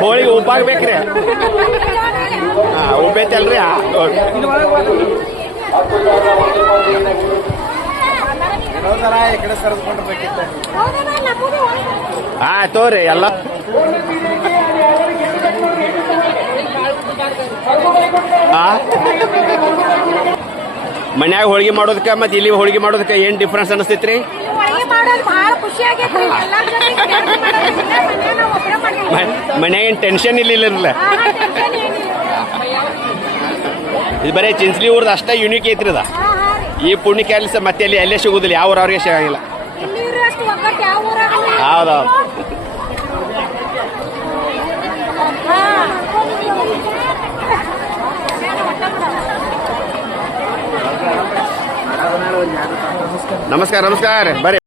ಹೋಳಿಗೆ ಉಪ್ಪಾಗ್ಬೇಕ್ರಿ. ಉಪ್ಪೈತಲ್ರಿ. ತೋರಿ ಎಲ್ಲ ಮನ್ಯಾಗ ಹೋಳಿಗೆ ಮಾಡೋದಕ್ಕೆ ಮತ್ತೆ ಇಲ್ಲಿ ಹೋಳಿಗೆ ಮಾಡೋದಕ್ಕೆ ಏನ್ ಡಿಫ್ರೆನ್ಸ್ ಅನಿಸ್ತೈತ್ರಿ? ಮನ್ಯಾಗ ಏನ್ ಟೆನ್ಷನ್ ಇಲ್ಲ. ಇದು ಬರೀ ಚಿಂಚಲಿ ಊರ್ದು ಅಷ್ಟೇ ಯೂನಿಕ್ ಐತ್ರಿ ಅದ. ಈ ಪುಣ್ಯ ಕೆಲಸ ಮತ್ತೆ ಅಲ್ಲಿ ಅಲ್ಲೇ ಸಿಗುದಿಲ್ಲ, ಯಾವ ಊರವ್ರಿಗೆ ಸಿಗಂಗಿಲ್ಲ. ಹೌದೌದು. ನಮಸ್ಕಾರ ಬರ್ರಿ.